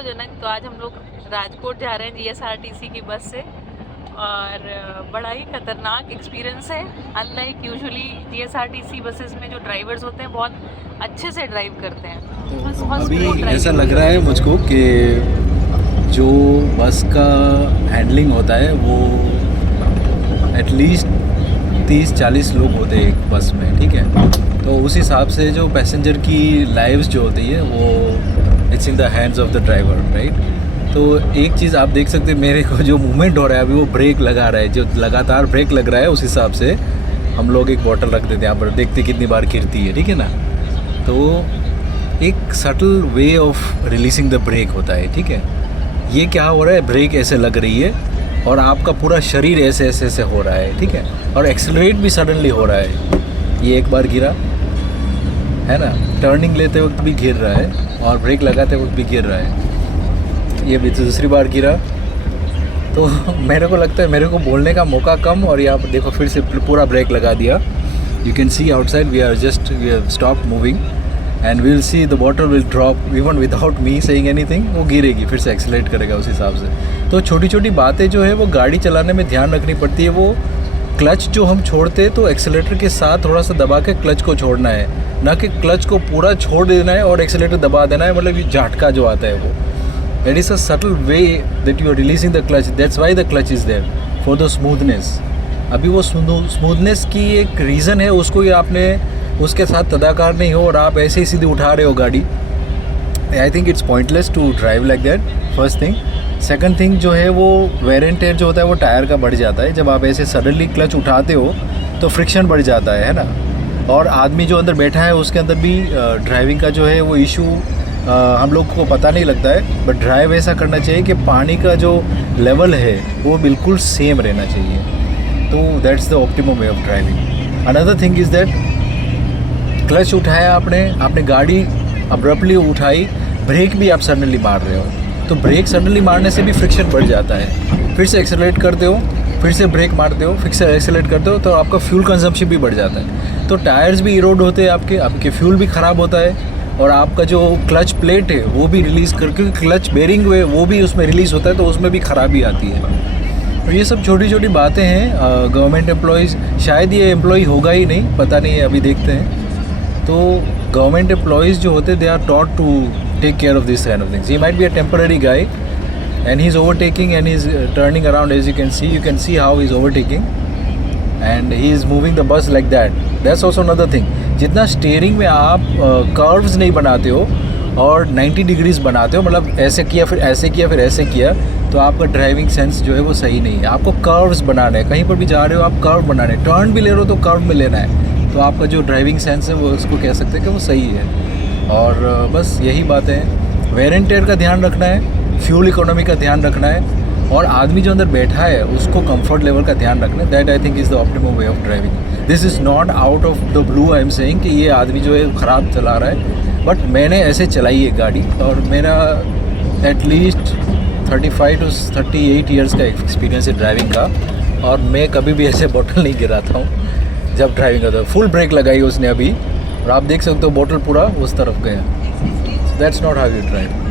Hello जनक। तो आज हम लोग राजकोट जा रहे हैं जीएसआरटीसी की बस से और बड़ा ही खतरनाक एक्सपीरियंस है। अनलाइक यूजुअली जीएसआरटीसी बसेस में जो ड्राइवर्स होते हैं बहुत अच्छे से ड्राइव करते हैं। तो बहुत अभी स्मूथ ऐसा ड्राइविंग लग होती रहा है मुझको कि जो बस का हैंडलिंग होता है वो एटलीस्ट 30-40 लोग होते हैं एक बस में, ठीक है। तो उस हिसाब से जो पैसेंजर की लाइव्स जो होती है वो it's in the hands of the driver, right. तो एक चीज़ आप देख सकते हैं, मेरे को जो मूवमेंट हो रहा है अभी वो ब्रेक लगा रहा है, जो लगातार ब्रेक लग रहा है उस हिसाब से हम लोग एक बॉटल रख देते हैं यहाँ पर, देखते कितनी बार गिरती है, ठीक है ना। तो एक subtle way of releasing the brake होता है, ठीक है। ये क्या हो रहा है, ब्रेक ऐसे लग रही है और आपका पूरा शरीर ऐसे ऐसे ऐसे हो रहा है, ठीक है। और एक्सेलरेट भी सडनली हो रहा है। ये एक बार गिरा है ना, टर्निंग लेते वक्त भी गिर रहा है और ब्रेक लगाते वक्त भी गिर रहा है। ये भी दूसरी बार गिरा। तो मेरे को लगता है मेरे को बोलने का मौका कम, और यहाँ पर देखो फिर से पूरा ब्रेक लगा दिया। You can see outside we have stop moving and we will see the bottle will drop even without me saying anything. वो गिरेगी, फिर से एक्सेलरेट करेगा उस हिसाब से। तो छोटी छोटी बातें जो है वो गाड़ी चलाने में ध्यान रखनी पड़ती है। वो क्लच जो हम छोड़ते हैं तो एक्सेलेटर के साथ थोड़ा सा दबा के क्लच को छोड़ना है, ना कि क्लच को पूरा छोड़ देना है और एक्सेलेटर दबा देना है। मतलब ये झटका जो आता है वो, that is a subtle way that you are releasing the clutch, that's why the clutch is there for the smoothness. अभी वो स्मूथनेस की एक रीज़न है, उसको ये आपने उसके साथ तदाकार नहीं हो और आप ऐसे ही सीधे उठा रहे हो गाड़ी। I think it's pointless to drive like that, first thing. Second thing जो है वो वेयर एंड टेयर जो होता है वो टायर का बढ़ जाता है। जब आप ऐसे सडनली क्लच उठाते हो तो फ्रिक्शन बढ़ जाता है ना। और आदमी जो अंदर बैठा है उसके अंदर भी ड्राइविंग का जो है वो इशू हम लोग को पता नहीं लगता है। बट ड्राइव ऐसा करना चाहिए कि पानी का जो लेवल है वो बिल्कुल सेम रहना चाहिए। तो that's the optimum way of driving. Another thing is that clutch उठाया आपने गाड़ी अब्रप्टली उठाई, ब्रेक भी आप सडनली मार रहे हो, तो ब्रेक सडनली मारने से भी फ्रिक्शन बढ़ जाता है। फिर से एक्सेलरेट करते हो, फिर से ब्रेक मारते हो, फिर से एक्सेलरेट करते हो, तो आपका फ्यूल कंजम्पशन भी बढ़ जाता है। तो टायर्स भी इरोड होते हैं आपके फ्यूल भी ख़राब होता है, और आपका जो क्लच प्लेट है वो भी रिलीज़ करके क्लच बेरिंग हुए वो भी उसमें रिलीज़ होता है, तो उसमें भी खराबी आती है। तो ये सब छोटी छोटी बातें हैं। गवर्नमेंट एम्प्लॉयज़, शायद ये एम्प्लॉय होगा ही नहीं, पता नहीं है, अभी देखते हैं। तो गवर्नमेंट एम्प्लॉयज़ जो होते they are taught to take care of this kind of things. He might be a temporary guy and he's overtaking and he's turning around, as you can see how he's overtaking and he is moving the bus like that. That's also another thing. जितना steering में आप curves नहीं बनाते हो और 90 degrees बनाते हो, मतलब ऐसे किया फिर ऐसे किया फिर ऐसे किया, तो आपका ड्राइविंग सेंस जो है वो सही नहीं है। आपको कर्व्स बनाने हैं, कहीं पर भी जा रहे हो आप कर्व बनाने, टर्न भी ले रहे हो तो कर्व में लेना है, तो आपका जो ड्राइविंग सेंस है वो उसको कह सकते हैं कि वो सही है। और बस यही बातें हैं। वेयर एंड टेयर का ध्यान रखना है, फ्यूल इकोनॉमी का ध्यान रखना है, और आदमी जो अंदर बैठा है उसको कंफर्ट लेवल का ध्यान रखना है। That I think is the optimum way of driving. This is not out of the blue I am saying कि ये आदमी जो है ख़राब चला रहा है, बट मैंने ऐसे चलाई है गाड़ी और मेरा एटलीस्ट 35 to 38 ईयर्स का एक्सपीरियंस है ड्राइविंग का, और मैं कभी भी ऐसे बॉटल नहीं गिराता हूँ जब ड्राइविंग करता हूँ। फुल ब्रेक लगाई उसने अभी, और आप देख सकते हो बॉटल पूरा उस तरफ गया। That's not how you drive.